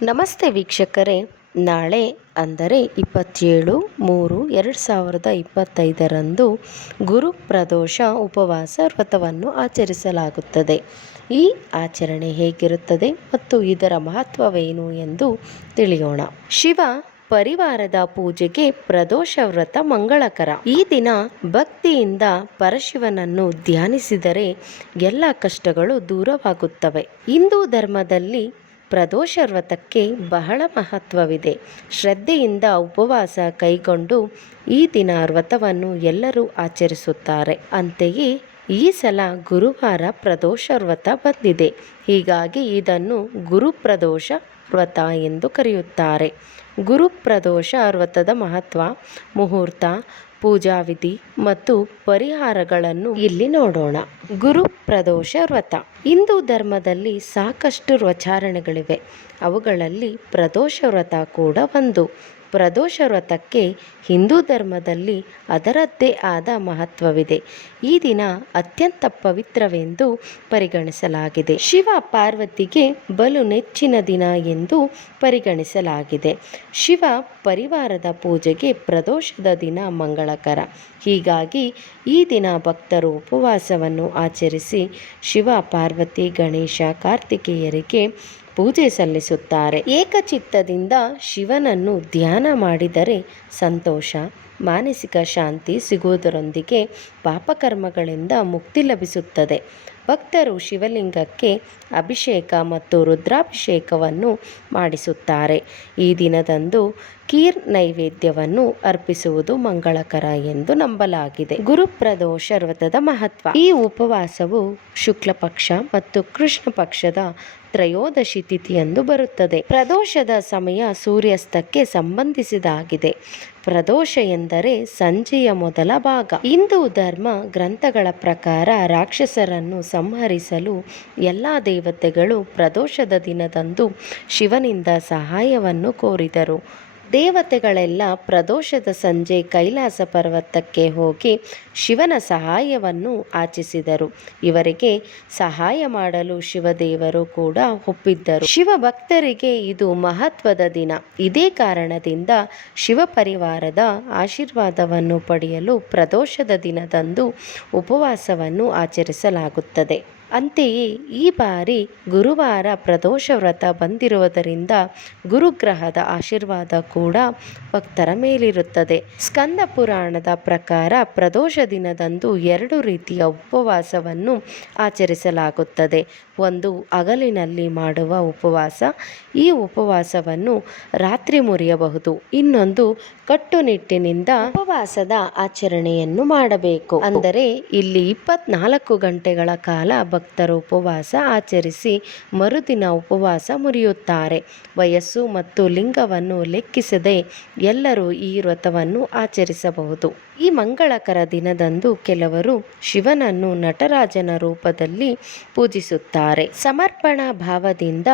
ನಮಸ್ತೆ ವೀಕ್ಷಕರೇ, ನಾಳೆ ಅಂದರೆ 27/3/2025 ಗುರು ಪ್ರದೋಷ ಉಪವಾಸ ವ್ರತವನ್ನು ಆಚರಿಸಲಾಗುತ್ತದೆ. ಈ ಆಚರಣೆ ಹೇಗಿರುತ್ತದೆ ಮತ್ತು ಇದರ ಮಹತ್ವವೇನು ಎಂದು ತಿಳಿಯೋಣ. ಶಿವ ಪರಿವಾರದ ಪೂಜೆಗೆ ಪ್ರದೋಷ ವ್ರತ ಮಂಗಳಕರ. ಈ ದಿನ ಭಕ್ತಿಯಿಂದ ಪರಶಿವನನ್ನು ಧ್ಯಾನಿಸಿದರೆ ಎಲ್ಲ ಕಷ್ಟಗಳು ದೂರವಾಗುತ್ತವೆ. ಹಿಂದೂ ಧರ್ಮದಲ್ಲಿ ಪ್ರದೋಷ ವ್ರತಕ್ಕೆ ಬಹಳ ಮಹತ್ವವಿದೆ. ಶ್ರದ್ಧೆಯಿಂದ ಉಪವಾಸ ಕೈಗೊಂಡು ಈ ದಿನ ವ್ರತವನ್ನು ಎಲ್ಲರೂ ಆಚರಿಸುತ್ತಾರೆ. ಅಂತೆಯೇ ಈ ಸಲ ಗುರುವಾರ ಪ್ರದೋಷ ವ್ರತ ಬಂದಿದೆ. ಹೀಗಾಗಿ ಇದನ್ನು ಗುರುಪ್ರದೋಷ ವ್ರತ ಎಂದು ಕರೆಯುತ್ತಾರೆ. ಗುರುಪ್ರದೋಷ ವ್ರತದ ಮಹತ್ವ, ಮುಹೂರ್ತ, ಪೂಜಾ ವಿಧಿ ಮತ್ತು ಪರಿಹಾರಗಳನ್ನು ಇಲ್ಲಿ ನೋಡೋಣ. ಗುರುಪ್ರದೋಷ ವ್ರತ. ಹಿಂದೂ ಧರ್ಮದಲ್ಲಿ ಸಾಕಷ್ಟು ಆಚರಣೆಗಳಿವೆ. ಅವುಗಳಲ್ಲಿ ಪ್ರದೋಷ ವ್ರತ ಕೂಡ ಒಂದು. ಪ್ರದೋಷ ವ್ರತಕ್ಕೆ ಹಿಂದೂ ಧರ್ಮದಲ್ಲಿ ಅದರದ್ದೇ ಆದ ಮಹತ್ವವಿದೆ. ಈ ದಿನ ಅತ್ಯಂತ ಪವಿತ್ರವೆಂದು ಪರಿಗಣಿಸಲಾಗಿದೆ. ಶಿವ ಪಾರ್ವತಿಗೆ ಬಲು ನೆಚ್ಚಿನ ದಿನ ಎಂದು ಪರಿಗಣಿಸಲಾಗಿದೆ. ಶಿವ ಪರಿವಾರದ ಪೂಜೆಗೆ ಪ್ರದೋಷದ ದಿನ ಮಂಗಳಕರ. ಹೀಗಾಗಿ ಈ ದಿನ ಭಕ್ತರು ಉಪವಾಸವನ್ನು ಆಚರಿಸಿ ಶಿವ, ಪಾರ್ವತಿ, ಗಣೇಶ, ಕಾರ್ತಿಕೇಯರಿಗೆ ಪೂಜೆ ಸಲ್ಲಿಸುತ್ತಾರೆ. ಏಕಚಿತ್ತದಿಂದ ಶಿವನನ್ನು ಧ್ಯಾನ ಮಾಡಿದರೆ ಸಂತೋಷ, ಮಾನಸಿಕ ಶಾಂತಿ ಸಿಗುವುದರೊಂದಿಗೆ ಪಾಪಕರ್ಮಗಳಿಂದ ಮುಕ್ತಿ ಲಭಿಸುತ್ತದೆ. ಭಕ್ತರು ಶಿವಲಿಂಗಕ್ಕೆ ಅಭಿಷೇಕ ಮತ್ತು ರುದ್ರಾಭಿಷೇಕವನ್ನು ಮಾಡಿಸುತ್ತಾರೆ. ಈ ದಿನದಂದು ಖೀರ್ ನೈವೇದ್ಯವನ್ನು ಅರ್ಪಿಸುವುದು ಮಂಗಳಕರ ಎಂದು ನಂಬಲಾಗಿದೆ. ಗುರುಪ್ರದೋಷ ವ್ರತದ ಮಹತ್ವ. ಈ ಉಪವಾಸವು ಶುಕ್ಲ ಪಕ್ಷ ಮತ್ತು ಕೃಷ್ಣ ಪಕ್ಷದ ತ್ರಯೋದಶಿ ತಿಥಿಯಂದು ಬರುತ್ತದೆ. ಪ್ರದೋಷದ ಸಮಯ ಸೂರ್ಯಾಸ್ತಕ್ಕೆ ಸಂಬಂಧಿಸಿದಾಗಿದೆ. ಪ್ರದೋಷ ಎಂದರೆ ಸಂಜೆಯ ಮೊದಲ ಭಾಗ. ಹಿಂದೂ ಧರ್ಮ ಗ್ರಂಥಗಳ ಪ್ರಕಾರ ರಾಕ್ಷಸರನ್ನು ಸಂಹರಿಸಲು ಎಲ್ಲ ದೇವತೆಗಳು ಪ್ರದೋಷದ ದಿನದಂದು ಶಿವನಿಂದ ಸಹಾಯವನ್ನು ಕೋರಿದರು. ದೇವತೆಗಳೆಲ್ಲ ಪ್ರದೋಷದ ಸಂಜೆ ಕೈಲಾಸ ಪರ್ವತಕ್ಕೆ ಹೋಗಿ ಶಿವನ ಸಹಾಯವನ್ನು ಯಾಚಿಸಿದರು. ಇವರಿಗೆ ಸಹಾಯ ಮಾಡಲು ಶಿವದೇವರು ಕೂಡ ಒಪ್ಪಿದ್ದರು. ಶಿವ ಭಕ್ತರಿಗೆ ಇದು ಮಹತ್ವದ ದಿನ. ಇದೇ ಕಾರಣದಿಂದ ಶಿವ ಪರಿವಾರದ ಆಶೀರ್ವಾದವನ್ನು ಪಡೆಯಲು ಪ್ರದೋಷದ ದಿನದಂದು ಉಪವಾಸವನ್ನು ಆಚರಿಸಲಾಗುತ್ತದೆ. ಅಂತೆಯೇ ಈ ಬಾರಿ ಗುರುವಾರ ಪ್ರದೋಷ ವ್ರತ ಬಂದಿರುವುದರಿಂದ ಗುರುಗ್ರಹದ ಆಶೀರ್ವಾದ ಕೂಡ ಭಕ್ತರ ಮೇಲಿರುತ್ತದೆ. ಸ್ಕಂದ ಪುರಾಣದ ಪ್ರಕಾರ ಪ್ರದೋಷ ದಿನದಂದು 2 ರೀತಿಯ ಉಪವಾಸವನ್ನು ಆಚರಿಸಲಾಗುತ್ತದೆ. ಒಂದು ಹಗಲಿನಲ್ಲಿ ಮಾಡುವ ಉಪವಾಸ. ಈ ಉಪವಾಸವನ್ನು ರಾತ್ರಿ ಮುರಿಯಬಹುದು. ಇನ್ನೊಂದು ಕಟ್ಟುನಿಟ್ಟಿನಿಂದ ಉಪವಾಸದ ಆಚರಣೆಯನ್ನು ಮಾಡಬೇಕು. ಅಂದರೆ ಇಲ್ಲಿ 24 ಗಂಟೆಗಳ ಕಾಲ ಭಕ್ತರು ಉಪವಾಸ ಆಚರಿಸಿ ಮರುದಿನ ಉಪವಾಸ ಮುರಿಯುತ್ತಾರೆ. ವಯಸ್ಸು ಮತ್ತು ಲಿಂಗವನ್ನು ಲೆಕ್ಕಿಸದೆ ಎಲ್ಲರೂ ಈ ವ್ರತವನ್ನು ಆಚರಿಸಬಹುದು. ಈ ಮಂಗಳಕರ ದಿನದಂದು ಕೆಲವರು ಶಿವನನ್ನು ನಟರಾಜನ ರೂಪದಲ್ಲಿ ಪೂಜಿಸುತ್ತಾರೆ. ಸಮರ್ಪಣಾ ಭಾವದಿಂದ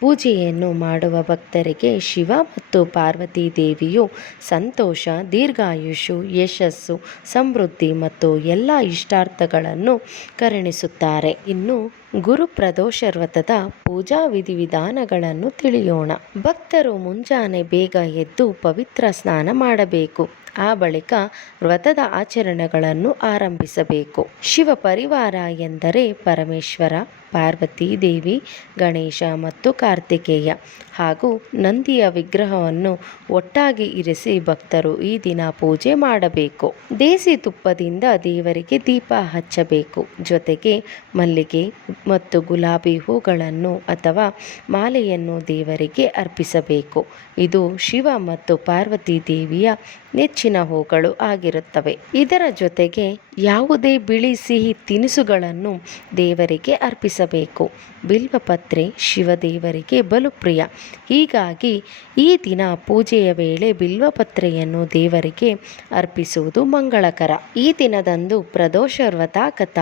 ಪೂಜೆಯನ್ನು ಮಾಡುವ ಭಕ್ತರಿಗೆ ಶಿವ ಮತ್ತು ಪಾರ್ವತಿ ದೇವಿಯು ಸಂತೋಷ, ದೀರ್ಘಾಯುಷು, ಯಶಸ್ಸು, ಸಮೃದ್ಧಿ ಮತ್ತು ಎಲ್ಲ ಇಷ್ಟಾರ್ಥಗಳನ್ನು ಕರುಣಿಸುತ್ತಾರೆ. ಇನ್ನು ಗುರುಪ್ರದೋಷ ವ್ರತದ ಪೂಜಾ ವಿಧಿವಿಧಾನಗಳನ್ನು ತಿಳಿಯೋಣ. ಭಕ್ತರು ಮುಂಜಾನೆ ಬೇಗ ಎದ್ದು ಪವಿತ್ರ ಸ್ನಾನ ಮಾಡಬೇಕು. ಆ ಬಳಿಕ ವ್ರತದ ಆಚರಣೆಗಳನ್ನು ಆರಂಭಿಸಬೇಕು. ಶಿವ ಪರಿವಾರ ಎಂದರೆ ಪರಮೇಶ್ವರ, ಪಾರ್ವತಿ ದೇವಿ, ಗಣೇಶ ಮತ್ತು ಕಾರ್ತಿಕೇಯ ಹಾಗೂ ನಂದಿಯ ವಿಗ್ರಹವನ್ನು ಒಟ್ಟಾಗಿ ಇರಿಸಿ ಭಕ್ತರು ಈ ದಿನ ಪೂಜೆ ಮಾಡಬೇಕು. ದೇಸಿ ತುಪ್ಪದಿಂದ ದೇವರಿಗೆ ದೀಪ ಹಚ್ಚಬೇಕು. ಜೊತೆಗೆ ಮಲ್ಲಿಗೆ ಮತ್ತು ಗುಲಾಬಿ ಹೂಗಳನ್ನು ಅಥವಾ ಮಾಲೆಯನ್ನು ದೇವರಿಗೆ ಅರ್ಪಿಸಬೇಕು. ಇದು ಶಿವ ಮತ್ತು ಪಾರ್ವತಿ ದೇವಿಯ ನೆಚ್ಚಿನ ಹೂಗಳು ಆಗಿರುತ್ತವೆ. ಇದರ ಜೊತೆಗೆ ಯಾವುದೇ ಬಿಳಿ ಸಿಹಿ ತಿನಿಸುಗಳನ್ನು ದೇವರಿಗೆ ಅರ್ಪಿಸಬೇಕು. ಬಿಲ್ವಪತ್ರೆ ಶಿವದೇವರಿಗೆ ಬಲು ಪ್ರಿಯ. ಹೀಗಾಗಿ ಈ ದಿನ ಪೂಜೆಯ ವೇಳೆ ಬಿಲ್ವಪತ್ರೆಯನ್ನು ದೇವರಿಗೆ ಅರ್ಪಿಸುವುದು ಮಂಗಳಕರ. ಈ ದಿನದಂದು ಪ್ರದೋಷ ವ್ರತಾಕಥ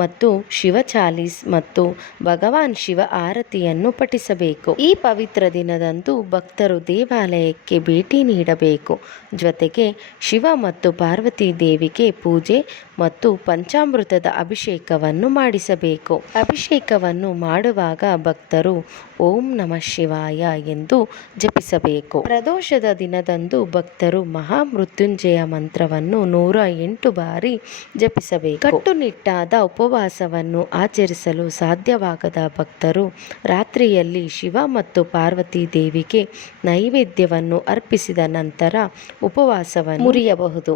ಮತ್ತು ಶಿವಚಾಲೀಸ್ ಮತ್ತು ಭಗವಾನ್ ಶಿವ ಆರತಿಯನ್ನು ಪಠಿಸಬೇಕು. ಈ ಪವಿತ್ರ ದಿನದಂದು ಭಕ್ತರು ದೇವಾಲಯಕ್ಕೆ ಭೇಟಿ ನೀಡಬೇಕು. ಜೊತೆಗೆ ಶಿವ ಮತ್ತು ಪಾರ್ವತಿ ದೇವಿಗೆ ಪೂಜೆ ಮತ್ತು ಪಂಚಾಮೃತದ ಅಭಿಷೇಕವನ್ನು ಮಾಡಿಸಬೇಕು. ಅಭಿಷೇಕವನ್ನು ಮಾಡುವಾಗ ಭಕ್ತರು ಓಂ ನಮಃ ಶಿವಾಯ ಎಂದು ಜಪಿಸಬೇಕು. ಪ್ರದೋಷದ ದಿನದಂದು ಭಕ್ತರು ಮಹಾಮೃತ್ಯುಂಜಯ ಮಂತ್ರವನ್ನು 108 ಬಾರಿ ಜಪಿಸಬೇಕು. ಕಟ್ಟುನಿಟ್ಟಾದ ಉಪವಾಸವನ್ನು ಆಚರಿಸಲು ಸಾಧ್ಯವಾಗದ ಭಕ್ತರು ರಾತ್ರಿಯಲ್ಲಿ ಶಿವ ಮತ್ತು ಪಾರ್ವತಿ ದೇವಿಗೆ ನೈವೇದ್ಯವನ್ನು ಅರ್ಪಿಸಿದ ನಂತರ ಉಪವಾಸವನ್ನು ಮುರಿಯಬಹುದು.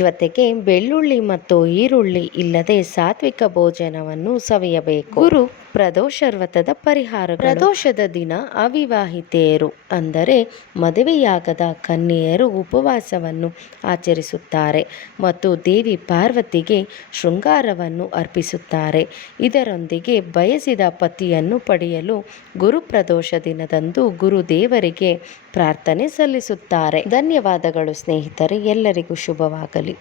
ಜೊತೆಗೆ ಬೆಳ್ಳುಳ್ಳಿ ಮತ್ತು ಈರುಳ್ಳಿ ಇಲ್ಲದೆ ಸಾತ್ವಿಕ ಭೋಜನವನ್ನು ಸವಿಯಬೇಕು. ಗುರು ಪ್ರದೋಷ ವ್ರತದ ಪರಿಹಾರಗಳು. ಪ್ರದೋಷದ ದಿನ ಅವಿವಾಹಿತೆಯರು ಅಂದರೆ ಮದುವೆಯಾಗದ ಕನ್ಯೆಯರು ಉಪವಾಸವನ್ನು ಆಚರಿಸುತ್ತಾರೆ ಮತ್ತು ದೇವಿ ಪಾರ್ವತಿಗೆ ಶೃಂಗಾರವನ್ನು ಅರ್ಪಿಸುತ್ತಾರೆ. ಇದರೊಂದಿಗೆ ಬಯಸಿದ ಪತಿಯನ್ನು ಪಡೆಯಲು ಗುರುಪ್ರದೋಷ ದಿನದಂದು ಗುರುದೇವರಿಗೆ ಪ್ರಾರ್ಥನೆ ಸಲ್ಲಿಸುತ್ತಾರೆ. ಧನ್ಯವಾದಗಳು ಸ್ನೇಹಿತರೆ, ಎಲ್ಲರಿಗೂ ಶುಭವಾಗಲಿ.